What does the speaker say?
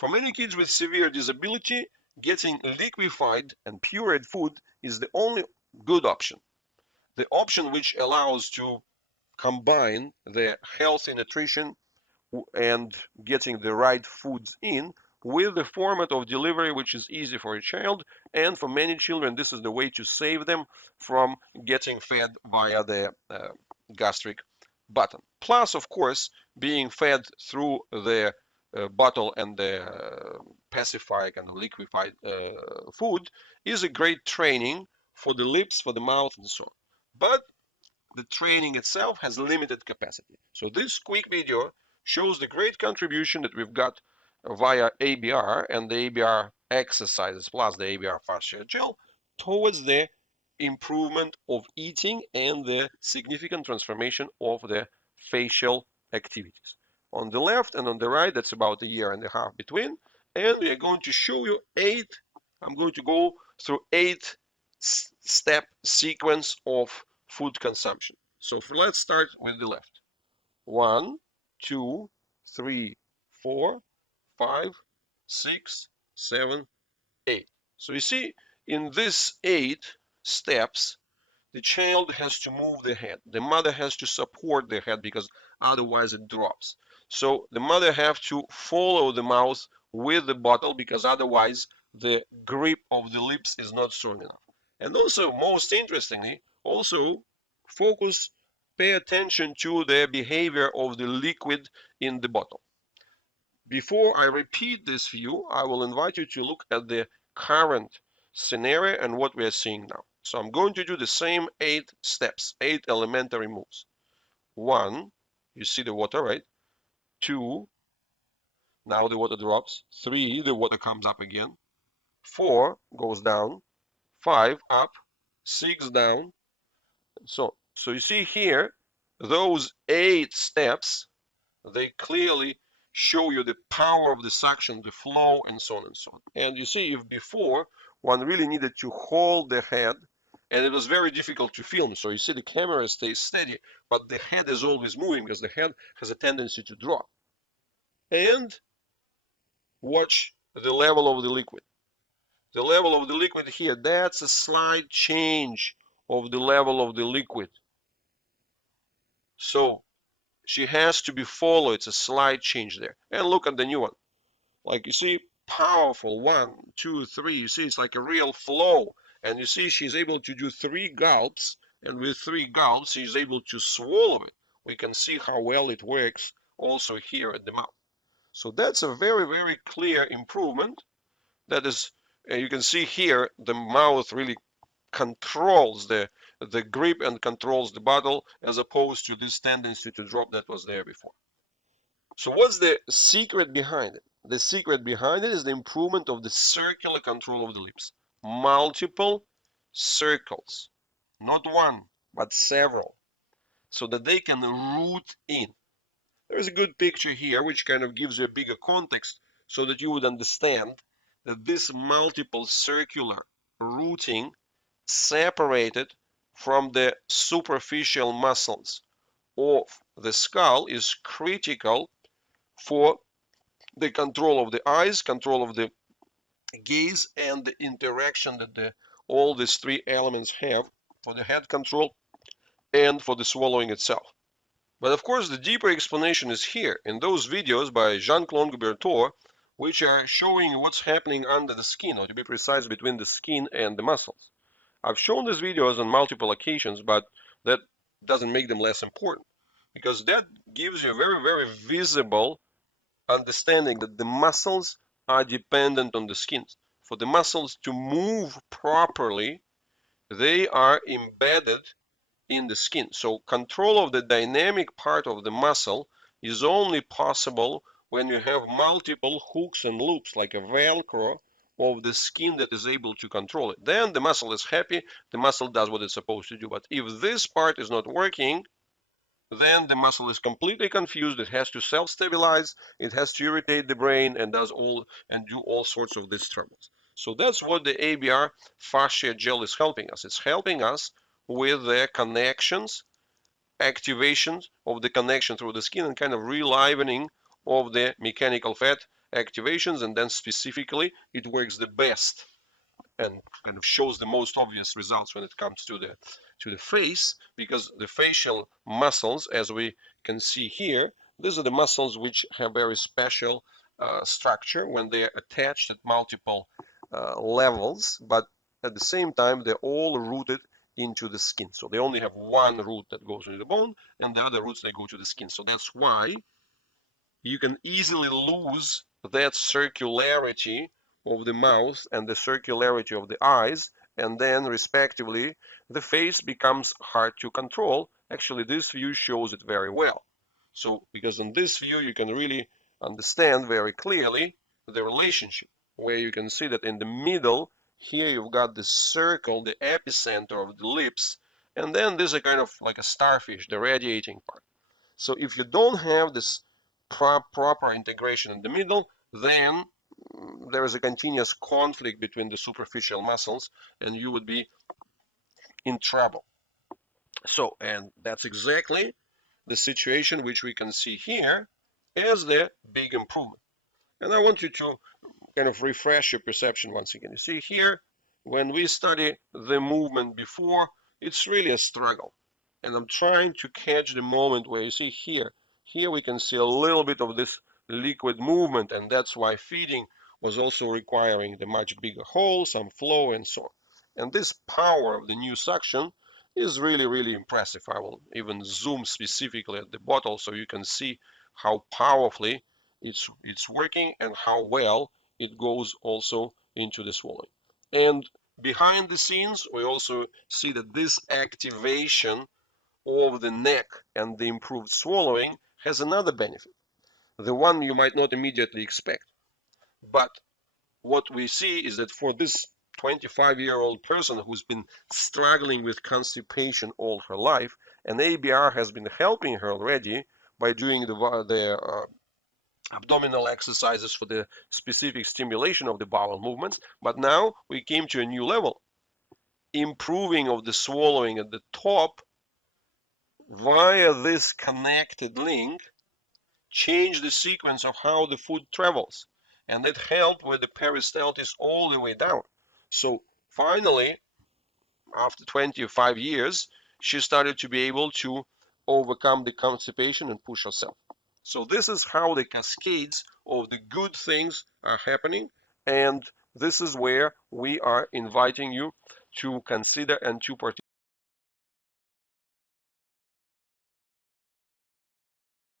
For many kids with severe disability, getting liquefied and pureed food is the only good option. The option which allows to combine the healthy nutrition and getting the right foods in with the format of delivery which is easy for a child, and for many children this is the way to save them from getting fed via the gastric button. Plus, of course, being fed through the bottle and the pacifier and liquefied food is a great training for the lips, for the mouth, and so on. But the training itself has limited capacity. So this quick video shows the great contribution that we've got via ABR and the ABR exercises plus the ABR Fascia Gel towards the improvement of eating and the significant transformation of the facial activities. On the left and on the right, that's about a year and a half between, and we are going to show you I'm going to go through 8-step sequence of food consumption. So let's start with the left. 1, 2, 3, 4, 5, 6, 7, 8. So you see, in these 8 steps, the child has to move the head. The mother has to support the head because otherwise it drops. So the mother has to follow the mouth with the bottle because otherwise the grip of the lips is not strong enough. And also, most interestingly, also pay attention to the behavior of the liquid in the bottle. Before I repeat this view, I will invite you to look at the current scenario and what we are seeing now. So I'm going to do the same 8 steps, 8 elementary moves. 1, you see the water, right? 2, now the water drops. 3, the water comes up again. 4, goes down. 5, up. 6, down. So you see here, those 8 steps, they clearly show you the power of the suction, the flow, and so on and so on. And you see, if before one really needed to hold the head, and it was very difficult to film, so you see the camera stays steady, but the head is always moving because the head has a tendency to drop. And watch the level of the liquid. The level of the liquid here, that's a slight change of the level of the liquid. So she has to be followed. It's a slight change there. And look at the new one. Like you see, powerful. 1, 2, 3. You see, it's like a real flow. And you see, she's able to do 3 gulps. And with 3 gulps, she's able to swallow it. We can see how well it works also here at the mouth. So that's a very, very clear improvement. That is, you can see here, the mouth really controls the grip and controls the bottle as opposed to this tendency to drop that was there before. So what's the secret behind it? The secret behind it is the improvement of the circular control of the lips. Multiple circles, not one, but several, so that they can root in. There is a good picture here which kind of gives you a bigger context so that you would understand that this multiple circular rooting separated from the superficial muscles of the skull is critical for the control of the eyes, control of the gaze, and the interaction that all these 3 elements have for the head control and for the swallowing itself. But of course, the deeper explanation is here in those videos by Jean-Claude Berthaud, which are showing what's happening under the skin, or to be precise, between the skin and the muscles. I've shown these videos on multiple occasions, but that doesn't make them less important, because that gives you a very, very visible understanding that the muscles are dependent on the skin. For the muscles to move properly, they are embedded in the skin. So control of the dynamic part of the muscle is only possible when you have multiple hooks and loops, like a Velcro of the skin that is able to control it. Then the muscle is happy, the muscle does what it's supposed to do. But if this part is not working, then the muscle is completely confused. It has to self-stabilize, it has to irritate the brain, and do all sorts of these troubles. So that's what the ABR Fascia Gel is helping us. It's helping us with the connections, activations of the connection through the skin, and kind of relivening of the mechanical fat activations, and then specifically it works the best and kind of shows the most obvious results when it comes to the face, because the facial muscles, as we can see here, these are the muscles which have very special structure when they are attached at multiple levels, but at the same time they're all rooted into the skin. So they only have one root that goes into the bone, and the other roots they go to the skin. So that's why you can easily lose that circularity of the mouth and the circularity of the eyes, and then respectively the face becomes hard to control. Actually, this view shows it very well. So because in this view you can really understand very clearly the relationship, where you can see that in the middle here you've got the circle, the epicenter of the lips, and then there's a kind of like a starfish, the radiating part. So if you don't have this proper integration in the middle, then there is a continuous conflict between the superficial muscles and you would be in trouble. So, and that's exactly the situation which we can see here as the big improvement. And I want you to kind of refresh your perception once again. You see here, when we study the movement before, it's really a struggle. And I'm trying to catch the moment where you see here we can see a little bit of this liquid movement, and that's why feeding was also requiring the much bigger hole, some flow, and so on. And this power of the new suction is really, really impressive. I will even zoom specifically at the bottle so you can see how powerfully it's working and how well it goes also into the swallowing. And behind the scenes, we also see that this activation of the neck and the improved swallowing has another benefit, the one you might not immediately expect. But what we see is that for this 25-year-old person who's been struggling with constipation all her life, and ABR has been helping her already by doing the abdominal exercises for the specific stimulation of the bowel movements. But now we came to a new level, improving of the swallowing at the top via this connected link, change the sequence of how the food travels, and that helped with the peristaltis all the way down. So finally, after 25 years, she started to be able to overcome the constipation and push herself. So this is how the cascades of the good things are happening, and this is where we are inviting you to consider and to participate.